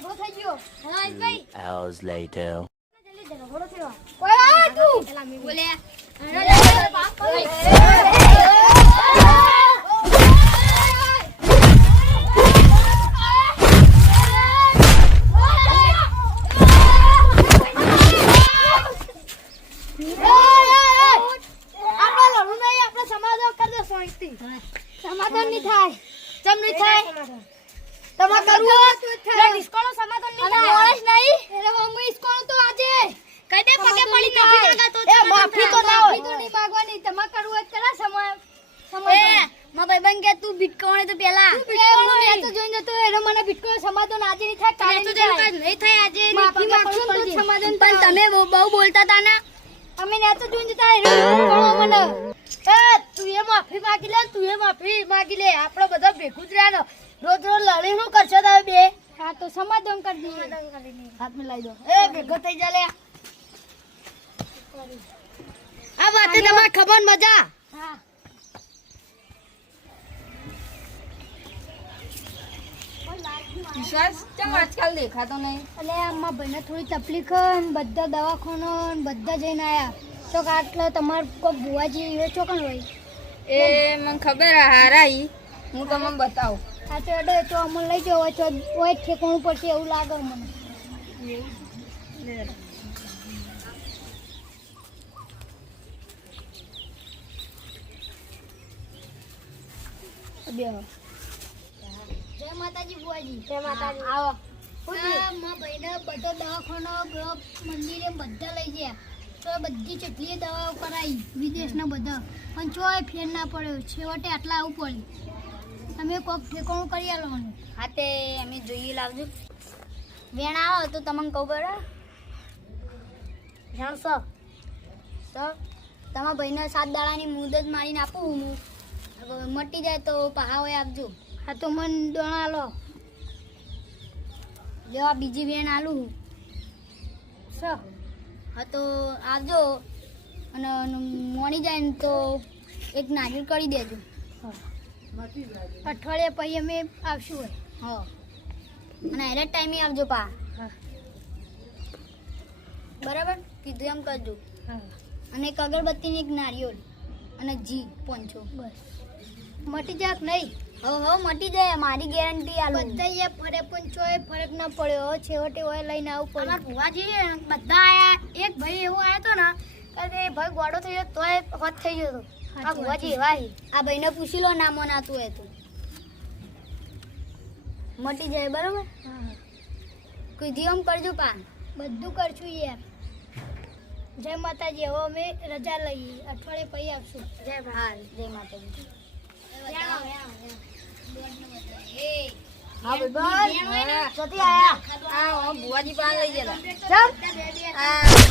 ઝઘડો થઈ ગયો. હા ભાઈ. Hours later. જલ્દી ઝઘડો થયો. ઓય આ તું. બોલે. સમાધાન નહીં થાય. ચમ નહીં થાય? તમાર કરવું થાય. ડિસ્કોનો સમાધાન નહીં થાય. ઓળખ નહીં. એટલે હું ડિસ્કોનો તો આજે કદે પગે પડી નથી લાગા તો માફી તો ના હોય. માફી તો નહીં માંગવાની. તમાર કરવું જ કરા સમય. એ માં ભાઈબંધ કે તું બિટકોણે તો પેલા હું તો જોઈને તો એનો મને બિટકોનો સમાધાન આજે નહીં થાય. કાલે તો જેમ નહીં થાય આજે માફી માંગશું તો સમાધાન. પણ તમે બહુ બોલતા હતા ને. અમે ને તો જોઈને તા એનો મને તું એ માફી માંગી લે, તું એ માફી માંગી લે. આપણે બધા ભેગું જ રહ્યા રોજ રોજ લડી શું કરશો તમે બે? હા તો સમાધાન કરી દઈએ. હાથ મિલાઈ દો. એ ભેગો થઈ જા લે. આ વાતે તમારે ખબર મજા. હા વિશ્વાસ કેમ આજકાલ દેખાતો નહીં? એટલે આમાં ભાઈને થોડી તકલીફ બધા દવાખાનો બધા જઈને આયા તો આટલો તમારે કોઈ બુવાજી એ ચોકણ હોય એ મને ખબર હારા ઈ હું તમને બતાવું. હા તો એડો તો અમને લઈ જાઓ હોય તો હોય ઠેકાણું પડશે એવું લાગે મને. જય માતાજી બુવાજી. જય માતાજી. આવો. મારા ભાઈને બધો દવાખાનો મંદિરે બધા લઈ ગયા તો બધી જેટલી દવાઓ કરાવી વિદેશના બધા પણ ચોય ફેર ના પડ્યો. છેવટે આટલા આવું પડ્યું. તમે કોક ઠેકાણું કરી આલો મને. હા તે અમે જોઈએ લાવજો. વેણ આવો તો તમને કહું બરાબર. જાણશો તો તમારા ભાઈને 7 દાડાની મુદત મારીને આપું હું. મટી જાય તો પહાવે આપજો. હા તો મન દોણા લો. લેવા બીજી વેણ આલું હું. હા તો આવજો અને મોણી જાય ને તો એક નારિયેળ કરી દેજો. અઠવાડિયા પછી અમે આવશું હોય. હા અને એરે ટાઈમે આવજો પા. બરાબર કીધું એમ કરજો. અને એક અગરબત્તીની એક નારિયેળ અને જી પોંચો બસ. મટી જાક નહીં? હો મટી જાય મારી ગેરંટી આલું. બધા ફરે પણ ચોય ફરક ના પડ્યો. છેવટે હોય લઈને આવું પડે. અમારા ભુવાજી બધા આયા. એક ભાઈ એવો આવ્યો હતો ને કે ભાઈ ગોડો થઈ ગયો તોય હોત થઈ ગયો હતો. આ ભુવાજી એવા આ ભાઈને પૂછી લો નામો નાતું હોય તો મટી જાય. બરાબર કોઈ ધીમ કરજો પા. બધું કરશું યાર. જય માતાજી. હવે અમે રજા લઈએ. અઠવાડિયે પછી આવશું. જય હા જય માતાજી. હા ભાઈ જતી આયા. હા ભુવાજી પાન લઈ ગયેલા. ચમ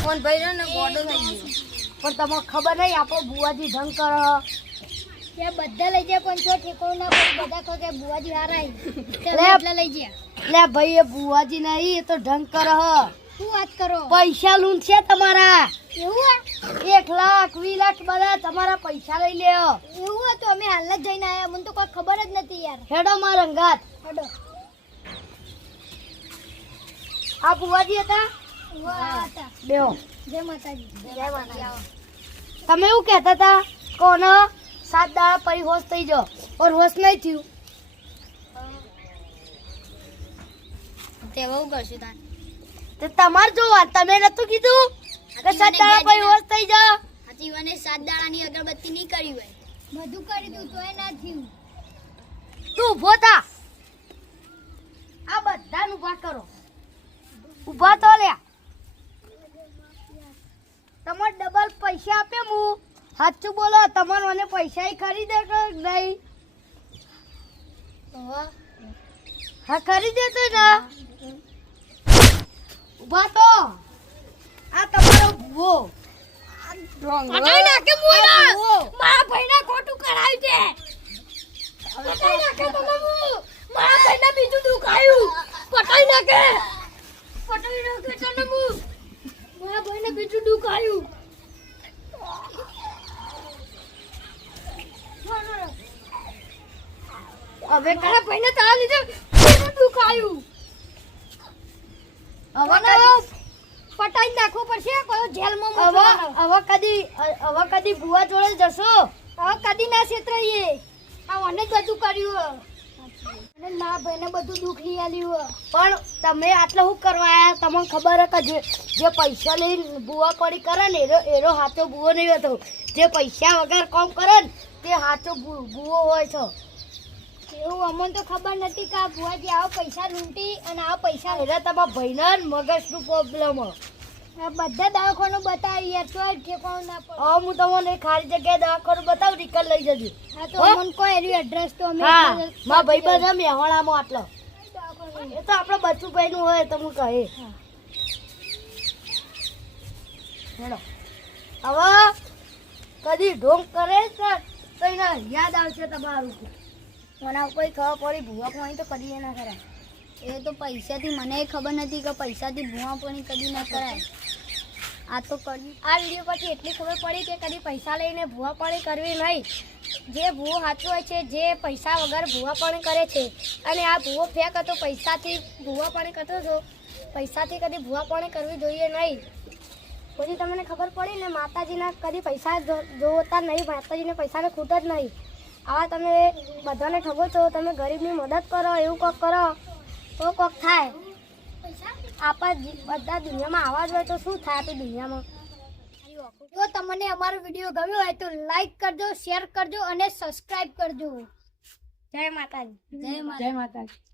કોણ ભાઈ ને ગોડો થઈ ગયો. પણ તમને ખબર નહીં આપણો બુવાજી ઢંગ કરે. કે બધા લઈ જાય પણ છો ઠેકાણું ના પડે. બધા કહે કે બુવાજી હારા એટલે લઈ ગયા. લે ભાઈ એ બુવાજી નહીં એ તો ઢંગ કરે. શું વાત કરો? પૈસા લૂંટ છે તમારા. એવું 1 લાખ 20 લાખ બધા તમારા પૈસા લઈ લ્યો. એવું હતું અમે હાલ જ જઈને આયા. મને તો કોઈ ખબર જ નથી યાર. હેડો માર રંગાત હેડો. આ બુવાજી હતા. બેહો. જય માતાજી. જય માતાજી. તમે એવું કહેતા હતા કોને 7 દાડા પછી હોશ થઈ જાઓ ઓર હોશ નહીં થયું. તે બહુ કરશું તાન. તો તમારે જોવા તમે નતું કીધું કે 7 દાડા પછી હોશ થઈ જાઓ. હાથી મને 7 દાડાની અગરબત્તી નહીં કરી હોય. બધું કરી દઉં તોય ના થયું. તું ઊભો થા. આ બધાને ઊભા કરો. ઊભા તો લ્યા. તમારે ડબલ પૈસા આપે હું સાચું બોલો. તમારે મને પૈસા ખરીદે કે નહીં? હા ખરીદે તો ને. ઊભા તો. આ તમારો ભૂવો પટાઈ નાખે. મારા ભાઈને ખોટું કરાવ્યું છે. પટાઈ નાખે તમે. મારા ભાઈને બીજું દુખાયું. પટાઈ નાખે. પટાઈ નાખે તને. મારા ભાઈને બીજું દુખાયું. હવે તારા ભાઈને તારા લીધે બીજું દુખાયું. પટાઈ નાખવું પડશે કોઈ જેલમાં હવે કદી ભુવા જોડે જશો હવે કદી ના છેતરાઈએ આ મને જ બધું કર્યું અને ના ભાઈને બધું દુઃખ લઈ આલ્યું પણ તમે આટલા શું કરવા આયા તમને ખબર હે કે જે પૈસા લઈને ભુવા પડી કરે ને એનો સાચો ભુવો નહીં હતો જે પૈસા વગર કામ કરે ને તે સાચો ભુવો હોય છે એવું અમને તો ખબર નથી કે આ ભુવાજી આવો પૈસા લૂંટી અને આ પૈસા એટલે તમારા ભાઈના મગજનું પ્રોબ્લેમ બધા દવાખાનું બતાવી યાર તો ઠેકાણું ના પડે હા હું તમને ખાલી જગ્યાએ દવાખાનું બતાવું નીકળ લઈ જજો હા તો અમને કોઈ એનું એડ્રેસ તો અમે મારા ભાઈ બધા મેહોણામાં આટલો એ તો આપણે બચુભાઈ નું હોય તો હું કહે હેડો હવે કદી ઢોંગ કરે તો એને યાદ આવશે તમારું મને કોઈ ખબર પડી ભૂવા પાણી તો કદી ના કરાય એ તો પૈસાથી મને ખબર નથી કે પૈસાથી ભૂવા પાણી કદી ના કરાય આ તો કરી આ વિડીયો પરથી એટલી ખબર પડી કે કદી પૈસા લઈને ભૂવા પાણી કરવી નહીં જે ભૂવો સાચું હોય છે જે પૈસા વગર ભૂવા પાણી કરે છે અને આ ભૂવો ફેક હતો પૈસાથી ભૂવા પાણી કરતો હતો પૈસાથી કદી ભૂવા પાણી કરવી જોઈએ નહીં પછી તમને ખબર પડી ને માતાજીના કદી પૈસા જોતા નહીં માતાજીને પૈસાને ખૂટ જ નહીં આવા તમે બધાને ખબર છો તમે ગરીબની મદદ કરો એવું કોક કરો તો કોક થાય આપણા બધા દુનિયામાં આવાજ હોય તો શું થાય આપણી દુનિયામાં જો તમને અમારો વિડીયો ગમ્યો હોય તો લાઈક કરજો શેર કરજો અને સબસ્ક્રાઇબ કરજો જય માતાજી જય માતાજી